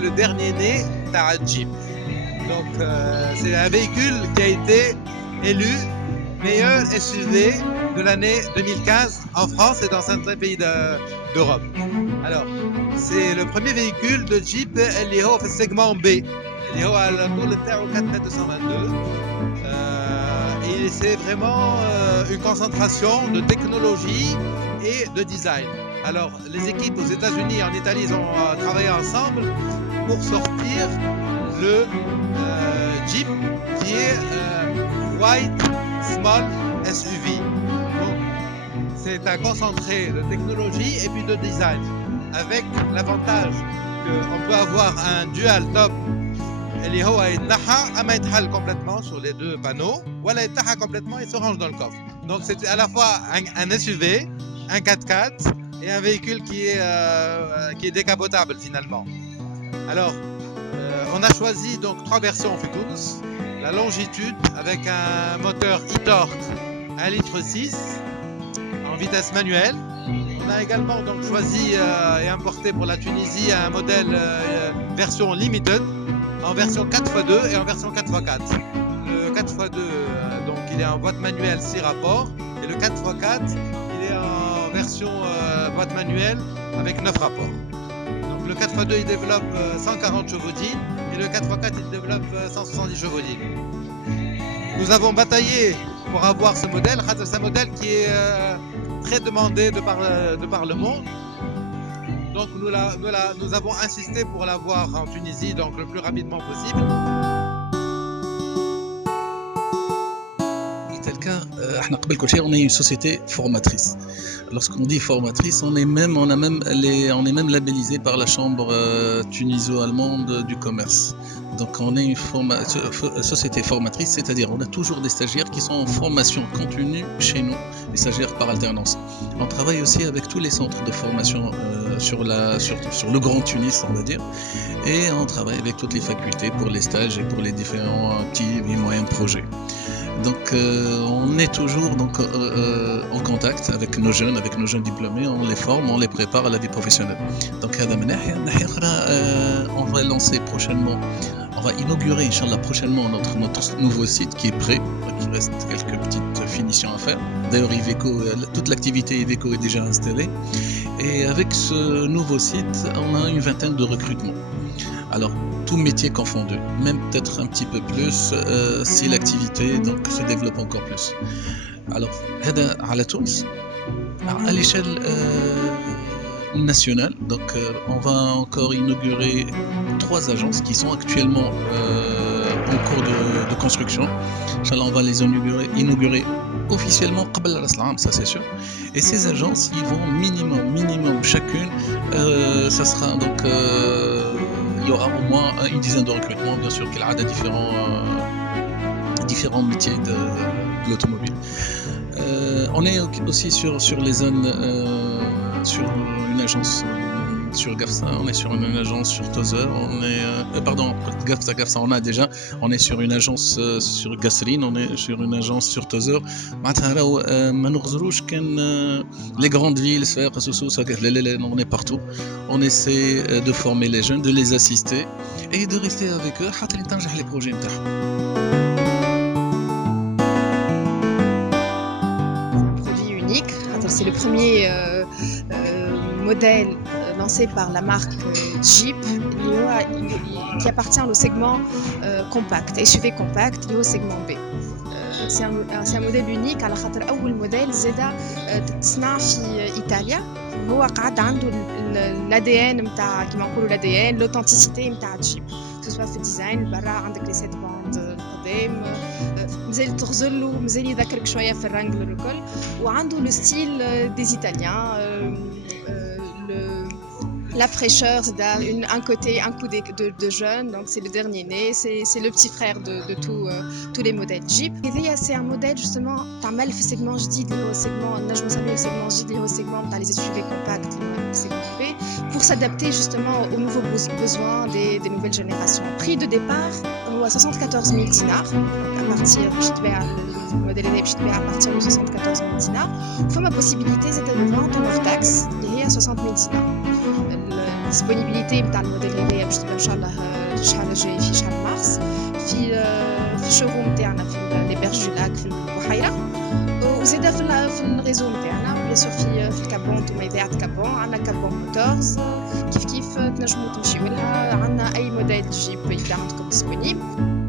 c'est le dernier né d'un Jeep. Donc c'est un véhicule qui a été élu meilleur SUV de l'année 2015 en France et dans certains pays d'Europe. Alors, c'est le premier véhicule de Jeep اللي هو في segment B اللي هو الطول نتاعو 4,222 et c'est vraiment une concentration de technologie et de design. Alors, les équipes aux États-Unis et en Italie, ils ont travaillé ensemble pour sortir le Jeep qui est White Small SUV. Donc, c'est un concentré de technologie et puis de design, avec l'avantage qu'on peut avoir un dual top اللي هو يتنحى اما يتحل complètement sur les deux panneaux ولا يتنحى complètement et se range dans le coffre. Donc c'est à la fois un SUV, un 4x4 et un véhicule qui est décapotable finalement. Alors on a choisi donc 3 versions Futuros. La longitude avec un moteur e-torque 1,6 litre en vitesse manuelle. On a également donc choisi et importé pour la Tunisie un modèle version limited en version 4x2 et en version 4x4. Le 4x2 donc il est en boîte manuelle 6 rapports et le 4x4 il est en version boîte manuelle avec 9 rapports. Donc le 4x2 il développe 140 chevaux d'île et le 4x4 il développe 170 chevaux d'île. Nous avons bataillé pour avoir ce modèle, c'est un modèle qui est très demandé de par le monde. Donc nous avons insisté pour l'avoir en Tunisie donc le plus rapidement possible. C'est le cas, on est une société formatrice. Lorsqu'on dit formatrice, on est même labellisé par la chambre tuniso-allemande du commerce. Donc on est une société formatrice, c'est-à-dire on a toujours des stagiaires qui sont en formation continue chez nous, les stagiaires par alternance. On travaille aussi avec tous les centres de formation sur le Grand Tunis, on va dire, et on travaille avec toutes les facultés pour les stages et pour les différents petits et moyens projets. Donc on est toujours en contact avec nos jeunes diplômés, on les forme, on les prépare à la vie professionnelle. Donc on va lancer prochainement, on va inaugurer Inch'Allah prochainement notre nouveau site qui est prêt, il reste quelques petites finitions à faire. D'ailleurs toute l'activité Iveco est déjà installée et avec ce nouveau site on a une vingtaine de recrutements. Alors, tout métier confondu, même peut-être un petit peu plus si l'activité donc, se développe encore plus. Alors, à Tunis, à l'échelle nationale, donc on va encore inaugurer 3 agences qui sont actuellement en cours de construction. Inch'Allah, on va les inaugurer officiellement قبل راس العام, ça c'est sûr. Et ces agences, ils vont minimum chacune, ça sera donc il y aura au moins une dizaine de recrutements, bien sûr, qu'il y a différents métiers de l'automobile. On est aussi sur les zones, sur une agence sur Gafsa, on est sur une agence sur Tozeur, Gafsa on a déjà, on est sur une agence sur Gasserine, on est sur une agence sur Tozeur. Les grandes villes, on est partout. On essaie de former les jeunes, de les assister et de rester avec eux حتى تنجح les projets نتاعهم. Produit unique, c'est le premier modèle lancé par la marque Jeep qui appartient au segment compact, SUV compact, au segment B. C'est un modèle unique على خاطر أول موديل زادا تصنع في إيطاليا. هو قاعد عنده الADN نتاع كيما نقولوا الADN l'authenticité نتاع جيب. سواء في الديزاين برا عندك لي سيت باند القدام مازال تغزلو مازال يذكرك شوية في الرانجلر الكل وعنده لو ستيل des Italiens. La fraîcheur, c'est un coup de jeune, donc c'est le dernier né, c'est le petit frère de tous les modèles Jeep. Et c'est un modèle justement, تعمل في segment جديد اللي هو segment نجم نسميه segment جديد اللي هو segment تاع les SUV compacts, segment B, pour s'adapter justement aux nouveaux besoins des nouvelles générations. Prix de départ هو 74 000 dinars, à partir الموديل اللي باش تبيع à partir de 74 000 dinars. فما possibilité c'était de vente hors taxe اللي هي 60 000 dinars. الديسبونيبيليتي نتاع الموديل هذايا باش تبدا ان شاء الله الشهر الجاي في شهر مارس في الشوروم نتاعنا في لي بيرج دو لاك في البحيره وزيدا في الريزو نتاعنا بيان سور في الكابون نتوما اذاعه كابون عندنا كابون موتورز كيف تنجموا تمشيو لها عندنا اي موديل جيب يبدا عندكم ديسبونيبل